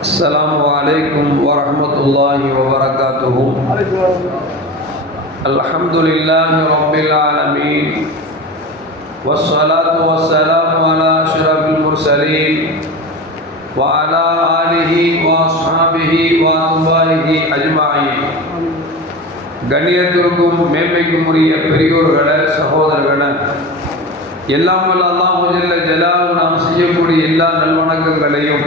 السلام عليكم ورحمة الله وبركاته الحمد لله رب العالمين والصلاة والسلام على أشرف المرسلين وعلى آله وأصحابه وأتباعه أجمعين கண்ணியத்திற்கும் மேன்மைக்கும் உரிய பெரியோர்களே சகோதரர்களே எல்லாம் வல்ல அல்லாஹ் ஜல்ல ஜலால் நாம் செய்யக்கூடிய எல்லா நல்வணக்கங்களையும்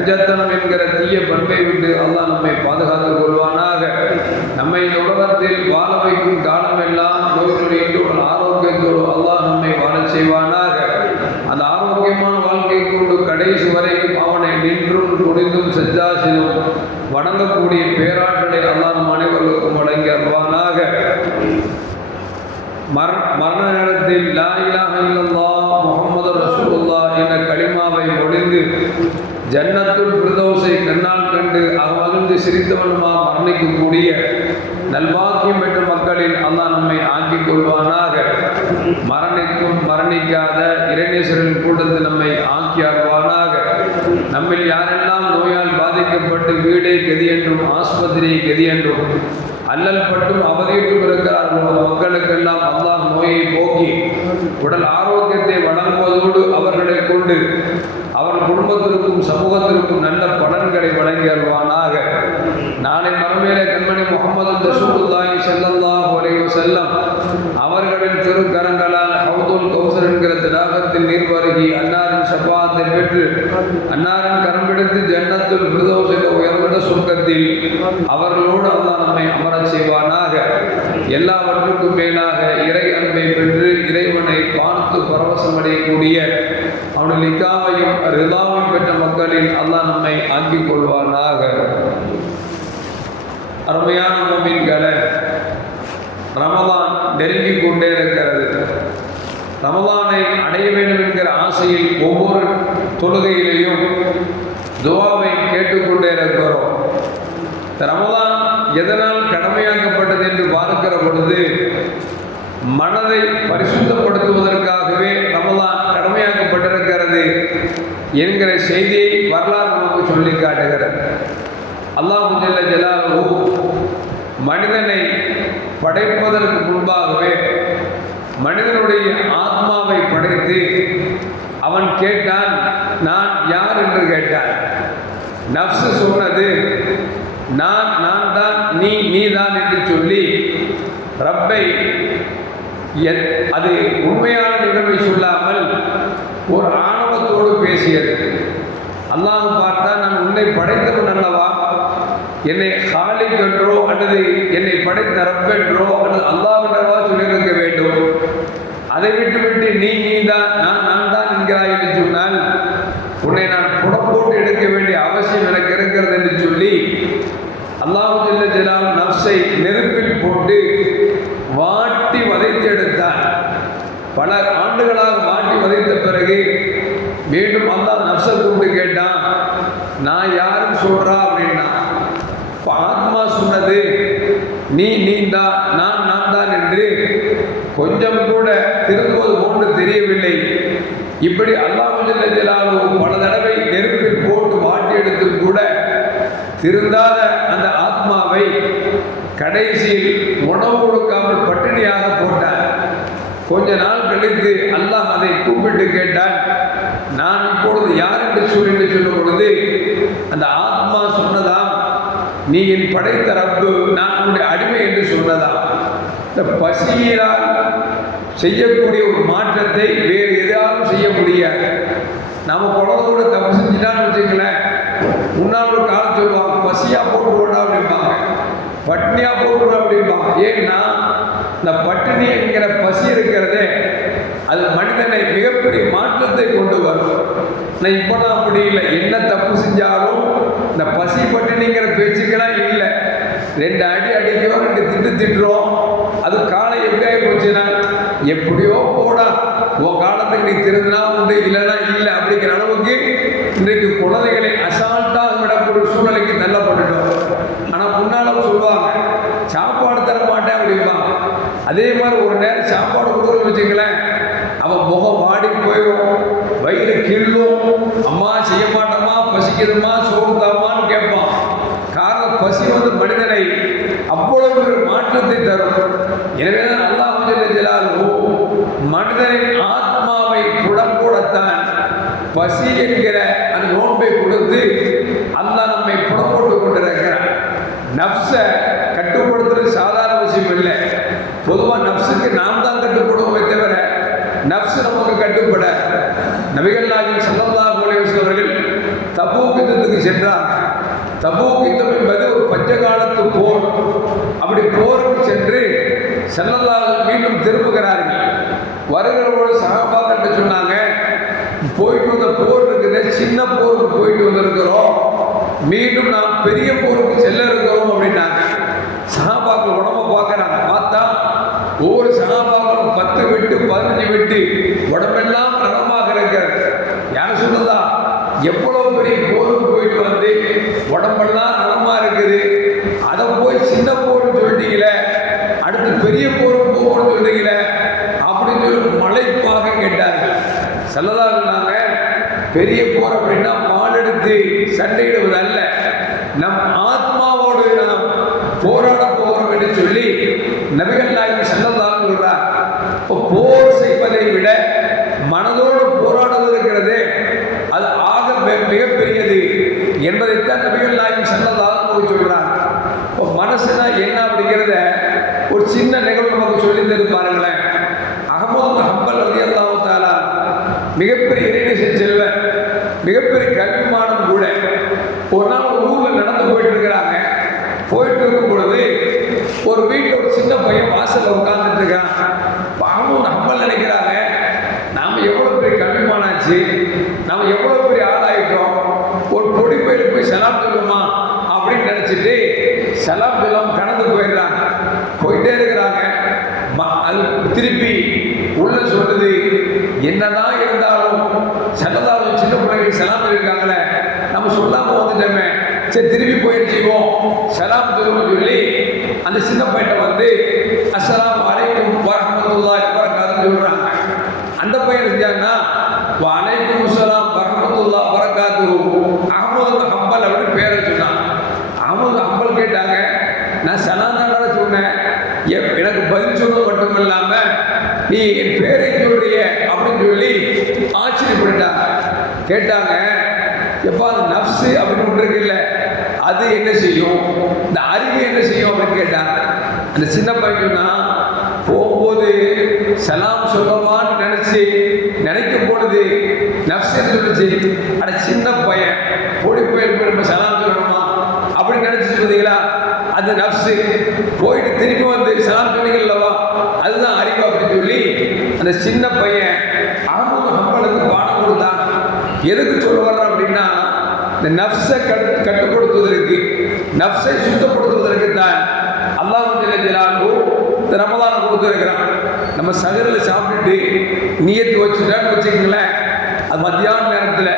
கஞ்சத்தனம் என்கிற தீய பண்பை விட்டு அல்லாஹ் நம்மை பாதுகாத்துக் கொள்வானாக. நம்மை இந்த உலகத்தில் வாழ வைக்கும் காலமெல்லாம் நோய்நொடியோடு ஒரு ஆரோக்கியத்தோடு அல்லாஹ் நம்மை வாழச் செய்வானாக. அந்த ஆரோக்கியமான வாழ்க்கை கொண்டு கடைசி வரைக்கும் அவனை நின்றும் துணிந்தும் செஞ்சாசிலும் வணங்கக்கூடிய பேராற்றலை அல்லாஹ் நம் அனைவர்களுக்கும் வழங்கி அருவானாக மர மரண நேரத்தில் லா இலாஹ இல்லல்லாஹ் முஹம்மது ரசூலுல்லாஹ் என்ற கலிமாவை ஒளிந்து ஜன்னத்துள் பிரதோசை கண்ணால் கண்டு அமர்ந்து சிரித்தவனுமா மரணிக்கக்கூடிய நல்வாக்கியம் பெற்ற மக்களில் அல்லாஹ் நம்மை ஆக்கிக் கொள்வானாக. மரணிக்கும் மரணிக்காத இரணேஸ்வரன் கூட்டத்தில் நம்மை ஆக்கி அருள்வானாக நம்மில் யாரெல்லாம் நோயால் பாதிக்கப்பட்டு வீடை கதி என்றும் ஆஸ்பத்திரியை கதி என்றும் அல்லல் பட்டும் அவதியிட்டும் இருக்கிறார்களோ மக்களுக்கெல்லாம் அல்லாஹ் நோயை போக்கி உடல் ஆரோக்கியத்தை வழங்குவதோடு அவர்களை கொண்டு குடும்பத்திற்கும் சமூகத்திற்கும் நல்ல பலன்களை வழங்கி அருள்வானாக. நாளை மரமேலே கண்மணி முகமது ரசூலுல்லாஹி ஸல்லல்லாஹு அலைஹி வஸல்லம் அவர்களின் திருக்கரங்களால் கௌசர் என்கிற தடாகத்தில் நீர் பருகி அன்னாரின் ஷபாத்தை பெற்று அன்னாரின் கரம் பிடித்து ஜன்னத்துல் ஃபிர்தௌஸ் உயர்ந்த சொர்க்கத்தில் அவர்களோடு அல்லா நம்மை அமர செய்வானாக. எல்லாவற்றுக்கும் மேலாக இறை அன்பை பெற்று இறைவனை பார்த்து பரவசம் அடையக்கூடிய அவனின் இக்காவையும் ரிதாவையும் பெற்ற மக்களில் அல்லாஹ் நம்மை ஆக்கிக் கொள்வானாக. அருமையான மோமின்களை ரமதான் நெருங்கிக் கொண்டே இருக்கிறது. ரமலானை அடைய வேண்டும் என்கிற ஆசையில் ஒவ்வொரு தொழுகையிலையும் துவாவை கேட்டுக்கொண்டே இருக்கிறோம். ரமலான் எதனால் கடமையாக்கப்பட்டது என்று பார்க்கிற பொழுது மனதை பரிசுத்தப்படுத்துவதற்காகவே ரமலான் கடமையாக்கப்பட்டிருக்கிறது என்கிற செய்தியை வரலாறு நமக்கு சொல்லி காட்டுகிறது. அல்லாஹு ஜலாலு மனிதனை படைப்பதற்கு முன்பாகவே மனிதனுடைய ஆத்மாவை படைத்து அவன் கேட்டான் நான் யார் என்று கேட்டான் நப்சு சொன்னது நான் நான் தான் நீ தான் என்று சொல்லி ரப்பை அது உண்மையான நிகழ்வை சொல்லாமல் ஒரு ஆணவத்தோடு பேசியது. அல்லாஹ் பார்த்தா நான் உன்னை படைத்தவன் அல்லவா? என்னை ஹாலிக் என்றோ அல்லது என்னை படைத்த ரப்பென்றோ அல்லது அல்லாஹ் சொல்லியிருக்க வேண்டும். அதை விட்டு விட்டு நீ நீ தான் நான் நான் தான் என்கிறாய் என்று சொன்னால் உன்னை நான் புடப்போட்டு எடுக்க வேண்டிய அவசியம் எனக்கு இருக்கிறது என்று சொல்லி அல்லாஹு ஜல்ல ஜலால் நப்சை நெருப்பில் போட்டு வாட்டி வதைத்து எடுத்தான் பல ஆண்டுகளாக வாட்டி வதைத்த பிறகு மீண்டும் அல்லாஹ் நப்சை கூப்பிட்டு கேட்டான் நான் யாரும் சொல்றா அப்படின்னா இப்போ ஆத்மா சொன்னது நீ நீ தான் நான் நான் தான் என்று கொஞ்சம் கூட திரும்புவது போன்று தெரியவில்லை. இப்படி அல்லாஹ் பல தடவை நெருப்பில் போட்டு வாட்டி எடுத்தும் கூட திருந்தாத அந்த ஆத்மாவை கடைசியில் உணவு கொடுக்காமல் பட்டினியாக போட்டார். கொஞ்ச நாள் கழித்து அல்லாஹ் அதை கூப்பிட்டு கேட்டான் நான் இப்பொழுது யார் என்று சொல்லி சொல்லும் பொழுது அந்த ஆத்மா சொன்னதா நீ என் படைத்த ரப்பு நான் உன்னுடைய அடிமை என்று சொன்னதா? இந்த பசியினால் செய்யக்கூடிய ஒரு மாற்றத்தை வேறு எதாலும் செய்ய முடியாது. நம்ம குழந்தை கூட தப்பு செஞ்சுட்டான்னு வச்சுங்களேன் முன்னாள் ஒரு காலம் சொல்லுவாங்க பசியா போட்டு போடா அப்படிம்பாங்க. பட்னியா போட்டு அப்படிம்பாங்க. ஏன்னா இந்த பட்டினி என்கிற பசி இருக்கிறதே அது மனிதனை மிகப்பெரிய மாற்றத்தை கொண்டு வரும். நான் இப்போலாம் அப்படி இல்லை. என்ன தப்பு செஞ்சாலும் இந்த பசி பட்டினிங்கிற பேச்சுக்கெல்லாம் இல்லை. ரெண்டு அடி அடிக்கிறோம் ரெண்டு திட்டு திட்டுறோம் அது காலம் எப்படியாகி போச்சுன்னா எப்படியோ போடா. உன் காலத்துக்கு நீ திருந்தினா உண்டு இல்லைன்னா இல்லை அப்படிங்கிற அளவுக்கு இன்றைக்கு குழந்தைகளை அசால்ட்டாக விடக்கூடிய சூழ்நிலைக்கு நல்ல அதே மாதிரி ஒரு நேரம் சாப்பாடு கொடுக்கணும்னு வச்சுக்கங்களேன். அவன் முகம் வாடி போயிடும். வயிறு கிள்ளும். அம்மா செய்ய மாட்டோமா பசிக்குதுமா சோறு தாமான்னு கேட்பான். காரணம் பசி வந்து மனிதனை அவ்வளவு ஒரு மாற்றத்தை தரும். எனவே தான் அல்லாஹ் ஜலாலு மனிதனின் ஆத்மாவை புடம்போடத்தான் பசி என்கிற அந்த நோன்பை கொடுத்து அல்லாஹ் நம்மை புடம்போட்டு கொண்டிருக்கிறான். நப்சை பொதுவாக நப்சுக்கு நாம் தான் கட்டுப்படுவோமே தவிர நப்சு நமக்கு கட்டுப்பட. நபிகள் நாயகம் ஸல்லல்லாஹு அலைஹி அவர்கள் தபூக் யுத்தத்துக்கு சென்றார். தபூக் யுத்தம் என்பது ஒரு பஞ்சகாலத்து போர். அப்படி போருக்கு சென்று செல்லல்லா மீண்டும் திரும்புகிறார்கள். வருகிற போது சகாபாக்கிட்ட சொன்னாங்க போயிட்டு வந்த போர் இருக்குது சின்ன போருக்கு போயிட்டு வந்திருக்கிறோம். மீண்டும் நாம் பெரிய போருக்கு செல்ல இருக்கிறோம் அப்படின்னாங்க. சகாபாக்கள் உடம்ப பார்க்குறாங்க. பார்த்தா பத்து வெட்டு பதினஞ்சு வெட்டு உடம்பெல்லாம் ரணமாக இருக்கிறது யார் சொல்லுதா? எவ்வளோ பெரிய போருக்கு போயிட்டு வந்து உடம்பெல்லாம் ரணமாக இருக்குது. அதை போய் சின்ன போர்னு சொல்லிட்டீங்களே அடுத்து பெரிய போருக்கு போகணும்னு சொல்றீங்களே அப்படின்னு சொல்லி மலைப்பாக கேட்டார்கள். செல்லதா இருந்தாங்க பெரிய போர் அப்படின்னா மால் எடுத்து சண்டையிடுவது அல்ல. நம் ஆத்மாவோடு நாம் போராட போகிறோம் என்று சொல்லி நபிகள் நாயகம் போர் செய்வதை விட மனதோடு போராடுவது இருக்கிறது. அது ஆக மிகப்பெரியது என்பதைத்தான் நபிகள் நாயகம் செல்லதான் சொல்றார். இப்போ மனசுனா என்ன அப்படிங்கிறத ஒரு சின்ன நிகழ்வு நமக்கு சொல்லி தரும் பாருங்களேன். அகமது ஹம்பல் ரதி தாலா மிகப்பெரிய இறைநேச செல்வ மிகப்பெரிய கல்விமானம் கூட ஒரு நாள் ஒரு ஊரில் நடந்து போயிட்டு இருக்கிறாங்க. போயிட்டு இருக்கும் பொழுது ஒரு வீட்டில் ஒரு சின்ன பையன் வாசலில் உட்கார்ந்துட்டு இருக்கிறான் பாவம் ஹம்பல் நினைக்கிறாங்க நாம் எவ்வளோ பெரிய கல்விமானாச்சு நாம் எவ்வளோ பெரிய ஆளாயிட்டோம் ஒரு பொடி பயிர் போய் செலாம் சொல்லுமா அப்படின்னு நினச்சிட்டு செலாம் சொல்லாம கடந்து போயிடுறாங்க போயிட்டே இருக்கிறாங்க ம- அது திருப்பி உள்ள சொல்லுது என்னதான் இருந்தாலும் சன்னதாவும் சின்ன பிள்ளைங்களுக்கு செலாம் இருக்காங்களே நம்ம சொல்லாம வந்துட்டோமே. சரி திருப்பி போயிடுச்சுவோம் செலாம் சொல்லுவோம் சொல்லி அந்த சின்ன பையனை வந்து அசலாம் அலைக்கும் வரமத்துல்லா வரக்காதுன்னு சொல்றாங்க. அந்த பையன் செஞ்சாங்கன்னா வலைக்கும் அஸ்ஸலாம் வரமத்துல்லா வரக்காது அகமது ஹம்பல் அப்படின்னு பேரை சொன்னான் அகமது ஹம்பல் கேட்டாங்க நான் சலாந்தாட சொன்னேன். என் எனக்கு பதில் சொன்னது மட்டும் இல்லாம நீ என் பேரை சொல்றிய. அப்படின்னு சொல்லி ஆச்சரியப்பட்டாங்க கேட்டாங்க எப்பா அந்த நப்சு அப்படின்னு ஒன்று இருக்குல்ல அது என்ன செய்யும்? இந்த அறிவு என்ன செய்யும் அப்படின்னு கேட்டாங்க அந்த சின்ன பையனா போகும்போது சலாம் சொல்லமான்னு நினைச்சு நினைக்கும் பொழுது நப்சு என்ன சொல்லுச்சு? அட சின்ன பையன் பொடி பையன் போய் நம்ம சலாம் சொல்லணுமா? அப்படின்னு நினைச்சு பார்த்தீங்களா அந்த நப்சு போயிட்டு திரும்பி வந்து சலாம் சொன்னீங்கல்லவா? அதுதான் அறிவு அப்படின்னு சொல்லி அந்த சின்ன பையன் எதுக்கு சொல்ல வர்றேன் அப்படின்னா இந்த நப்சை கட்டு கட்டுப்படுத்துவதற்கு நப்சை சுத்தப்படுத்துவதற்கு தான் அல்லாஹ் ஜலாலு இந்த ரமலான் கொடுத்துருக்கிறான் நம்ம சகரில் சாப்பிட்டுட்டு நீயத்து வச்சுட்டான்னு வச்சுக்கங்களேன் அது மத்தியான நேரத்தில்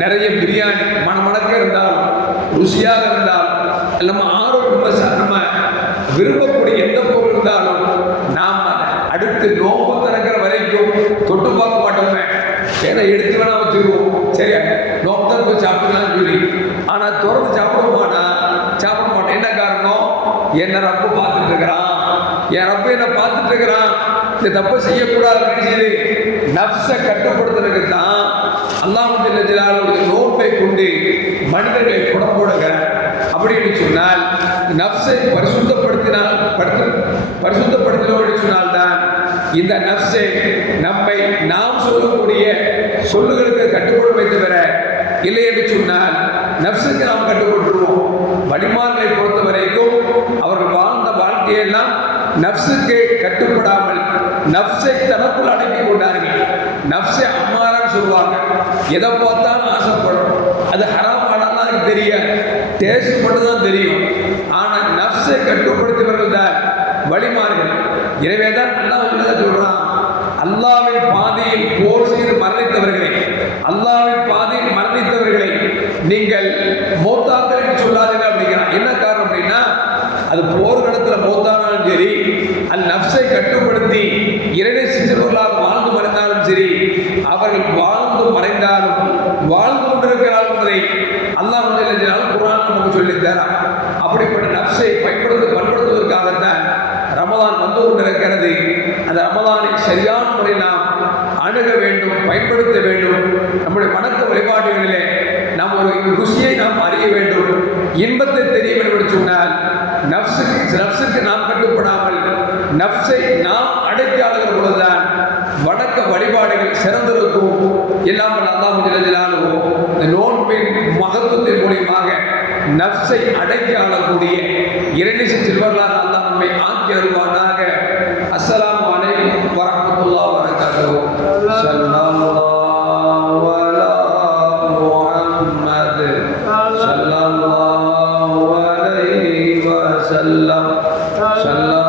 நிறைய பிரியாணி மணமணக்க இருந்தாலும் ருசியாக இருந்தாலும் நம்ம ஆரோக்கியமாக நம்ம விரும்பக்கூடிய எந்த பொருள் இருந்தாலும் நாம் அடுத்து நோம்பு திறக்கிற வரைக்கும் தொட்டு பார்க்க மாட்டோமே. ஏன்னா எடுத்து வேணா வச்சுருவோம் சரி டாக்டர் போய் சாப்பிடலாம்னு சொல்லி. ஆனால் திறந்து சாப்பிடுவோமானா சாப்பிட மாட்டேன் என்ன காரணம்? என்ன ரப்பு பார்த்துட்டு இருக்கிறான் என் ரப்பு என்ன பார்த்துட்டு இருக்கிறான் இந்த தப்பை செய்யக்கூடாது சொல்லி நப்சை கட்டுப்படுத்துறதுக்கு தான் அல்லாஹ் ஜலாலுடைய நோட்டை கொண்டு மனிதர்களை புடம்போடுங்க அப்படின்னு சொன்னால் நப்சை பரிசுத்தப்படுத்தினால் படுத்து பரிசுத்தப்படுத்தினோம் அப்படின்னு சொன்னால்தான் இந்த நப்சை நம்மை நாம் சொல்லக்கூடிய சொல்லுகளுக்கு கட்டுப்படுமை தவிர இல்லை என்று சொன்னால் நப்சுக்கு நாம் கட்டுப்பட்டுருவோம் வழிமார்களை பொறுத்த வரைக்கும் அவர்கள் வாழ்ந்த வாழ்க்கையெல்லாம் நப்சுக்கு கட்டுப்படாமல் நப்சை தனக்குள் அடக்கி கொண்டார்கள். நப்சை அம்மாறான்னு சொல்லுவாங்க எதை பார்த்தாலும் ஆசைப்படும். அது ஹராம் ஆனால் எனக்கு தெரியாது டேஸ்ட் மட்டும் தான் தெரியும். ஆனால் நப்சை கட்டுப்படுத்தியவர்கள் தான் வழிமார்கள். எனவே தான் நல்லா உள்ளதை சொல்கிறான் அல்லாவின் பாதையில் போர் செய்து மரணித்தவர்களே அல்லாவின் பாதையில் மரணித்தவர்களை நீங்கள் மௌத்தாக்கள் சொல்லாதீங்க அப்படிங்கிறான். என்ன காரணம் அப்படின்னா அது போர் நடத்துல மௌத்தானாலும் சரி அது நப்சை கட்டுப்படுத்தி இரணை சிற்றவர்களாக வாழ்ந்து மறைந்தாலும் சரி அவர்கள் வாழ்ந்து மறைந்தாலும் வாழ்ந்து கொண்டிருக்கிறார் என்பதை அல்லாஹ் வந்து குரான் நமக்கு சொல்லி தரான். அப்படிப்பட்ட நப்சை பயன்படுத்த பயன்படுத்துவதற்காகத்தான் ரமலான் வந்து கொண்டிருக்கிறது. அந்த ரமலானை சரியான முறையில் நாம் அணுக வேண்டும் பயன்படுத்த வேண்டும். நம்முடைய வணக்க வழிபாடுகளிலே நாம் ஒரு ருசியை நாம் அறிய வேண்டும். இன்பத்தை தெரிய வேண்டும் என்று சொன்னால் நப்சுக்கு நப்சுக்கு நாம் கட்டுப்படாமல் நப்சை நாம் அடைத்து ஆளுகிற பொழுதுதான் வணக்க வழிபாடுகள் சிறந்திருக்கும். எல்லாம் அல்லாஹ் ஜிலாலும் இந்த நோன்பின் மகத்துவத்தின் மூலியமாக நப்சை அடக்கி ஆளக்கூடிய இரண்டு செல்வர்களாக அல்லாஹ் நம்மை ஆக்கி அருவானாக வஸல்லம் ஸல்லல்லாஹு